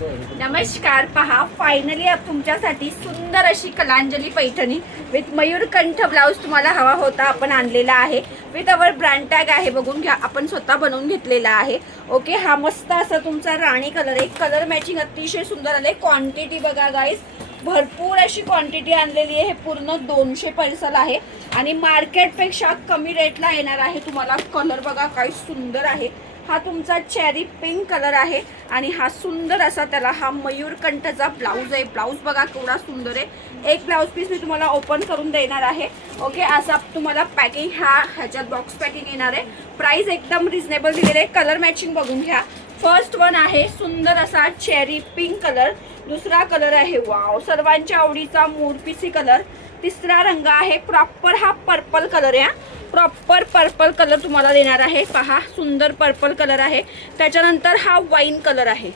नमस्कार, पहा फायनली तुमच्यासाठी सुंदर अशी कलांजली पैठणी विथ मयूरकंठ ब्लाउज तुम्हाला हवा होता, आपण आणलेला आहे विथ अवर ब्रँड टॅग आहे. बघून घ्या, आपण स्वतः बनवून घेतलेला आहे. ओके, हा मस्त असा तुमचा राणी कलर आहे. कलर मॅचिंग अतिशय सुंदर आले. क्वांटिटी बघा गाईस, भरपूर अशी क्वांटिटी आणलेली आहे. हे पूर्ण 200 पर्सल आहे आणि मार्केटपेक्षा कमी रेटला येणार आहे तुम्हाला. कलर बघा काय सुंदर आहे. हा तुमचा चेरी पिंक कलर आहे आणि हा सुंदर असा त्याला हा मयूरकंठचा ब्लाऊज आहे. ब्लाऊज बघा केवढा सुंदर आहे. एक ब्लाऊज पीस मी तुम्हाला ओपन करून देणार आहे. ओके, असा तुम्हाला पॅकिंग ह्याच्यात बॉक्स पॅकिंग येणार आहे. प्राइस एकदम रिजनेबल दिलेले आहे. कलर मॅचिंग बघून घ्या. फर्स्ट वन आहे सुंदर असा चेरी पिंक कलर. दुसरा कलर आहे वाव सर्वांच्या आवडीचा मोरपिसी कलर. तिसरा रंग आहे प्रॉपर हा पर्पल कलर आहे. प्रॉपर पर्पल कलर तुम्हाला देणार आहे. पहा सुंदर पर्पल कलर आहे. त्याच्यानंतर हा वाईन कलर आहे.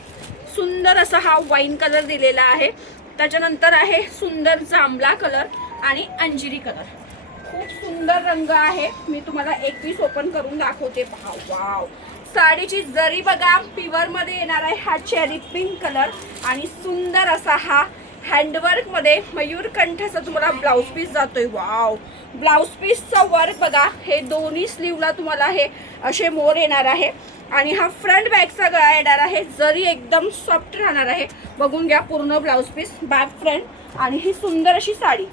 सुंदर असा हा वाईन कलर दिलेला आहे. त्याच्यानंतर आहे सुंदर जांभळा कलर आणि अंजिरी कलर. खूप सुंदर रंग आहे. मी तुम्हाला एक पीस ओपन करून दाखवते. पहा वाव, साडीची जरी बघा प्युअर मध्ये येणार आहे. हा चेरी पिंक कलर आणि सुंदर असा हा हँडवर्क मध्ये मयूरकंठचा तुम्हाला ब्लाउज पीस जातोय. वाव, ब्लाउज पीसचा वर्क बघा. हे दोन्ही स्लीवला तुम्हाला हे असे मोर येणार आहे आणि हा फ्रंट बॅकचा गळा येणार आहे. जरी एकदम सॉफ्ट राहणार आहे. बघून घ्या पूर्ण ब्लाउज पीस बॅक फ्रंट. आणि ही सुंदर अशी साडी,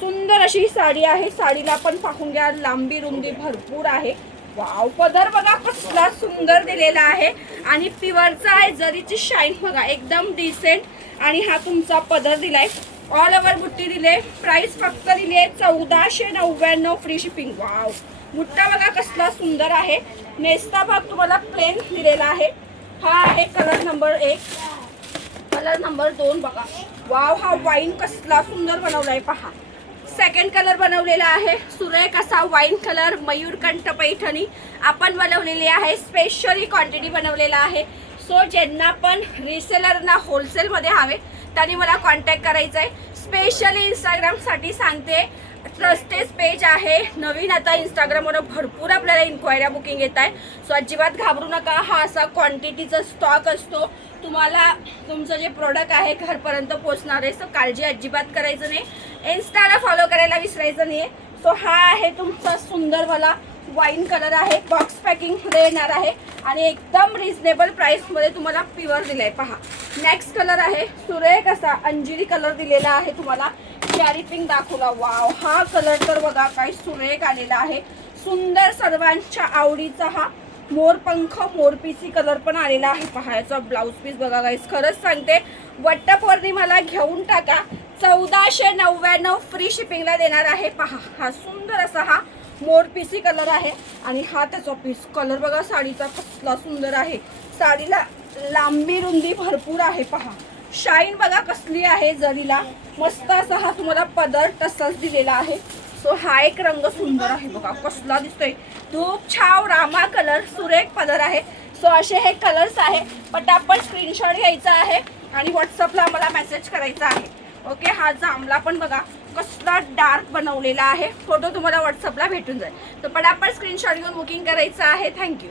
सुंदर अशी साडी आहे. साडीला पण पाहून घ्या, लांबी रुंदी भरपूर आहे. वाव, पदर बघा कसला सुंदर दिलेला आहे आणि प्युअरचा आहे. जरीची शाईन बघा एकदम डिसेंट. आणि हा तुमचा पदर दिलाय. ऑल ओव्हर बुट्टी दिले. प्राइस फक्त दिली आहे 1499 फ्री शिपिंग. वाव, बुट्टा बघा कसला सुंदर आहे. नेसता भाग तुम्हाला प्लेन दिलेला आहे. हा आहे कलर नंबर 1. कलर नंबर 2 बघा. वाव, हा वाईन कसला सुंदर बनवलाय. पहा, सेकंड कलर बनवलेला आहे. सुरेख असा वाईन कलर मयूरकंठ पैठणी आपण बनवलेली आहे. स्पेशली क्वांटिटी बनवलेला आहे. सो ज्यांना पण रिसेलरना होलसेलमध्ये हवे त्यांनी मला कॉन्टॅक्ट करायचा आहे. स्पेशली इंस्टाग्रामसाठी सांगते, ट्रस्टेड पेज आहे. नवीन आता इंस्टाग्रामवर भरपूर आपल्याला इन्क्वायऱ्या बुकिंग येत आहे. सो अजिबात घाबरू नका. हा असा क्वांटिटीचा स्टॉक असतो. तुम्हाला तुमचं जे प्रोडक्ट आहे घरपर्यंत पोहोचणार आहे. सो काळजी अजिबात करायचं नाही. इन्स्टाला फॉलो करायला विसरायचं नाही. सो हा आहे तुमचा सुंदरवाला वाईन कलर आहे. बॉक्स पॅकिंग मध्ये येणार आहे आणि एकदम रिजनेबल प्राइस मध्ये तुम्हाला प्युअर दिलाय. पहा, नेक्स्ट कलर आहे सुरेख असा अंजिरी कलर दिलेला आहे तुम्हाला. चेरी पिंक दाखवला. वाव, हा कलर तर बघा काय सुरेख आलेला आहे. सुंदर सर्वांच्या आवडीचा हा मोरपंख मोरपिसी कलर पण आलेला आहे. पहा, याचा ब्लाऊज पीस बघा गाईस. खरंच सांगते, वट्टपौर्णिमेला घेऊन टाका. 1499 फ्री शिपिंगला देणार आहे. पहा, हा सुंदर असा हा मोरपिसी कलर आहे आणि हा त्याचा पीस कलर बघा. साडीचा कसला सुंदर आहे. साडीला लांबी रुंदी भरपूर आहे. पहा, शाईन बघा कसली आहे. जरीला मस्त असा हा तुम्हाला पदर तसाच दिलेला आहे. सो हा एक रंग सुंदर आहे बघा कसला दिसतोय. धूप छाव रामा कलर सुरेख पदर आहे. सो असे हे कलर्स आहे. पटापट स्क्रीनशॉट घ्यायचा आहे आणि व्हॉट्सअपला आम्हाला मेसेज करायचा आहे. ओके, हा जांभळा पण बघा कसला डार्क बनवलेला आहे. फोटो तुम्हाला व्हॉट्सअपला भेटून जाईल. तर पटापट स्क्रीनशॉट घेऊन बुकिंग करायचं आहे. थँक्यू.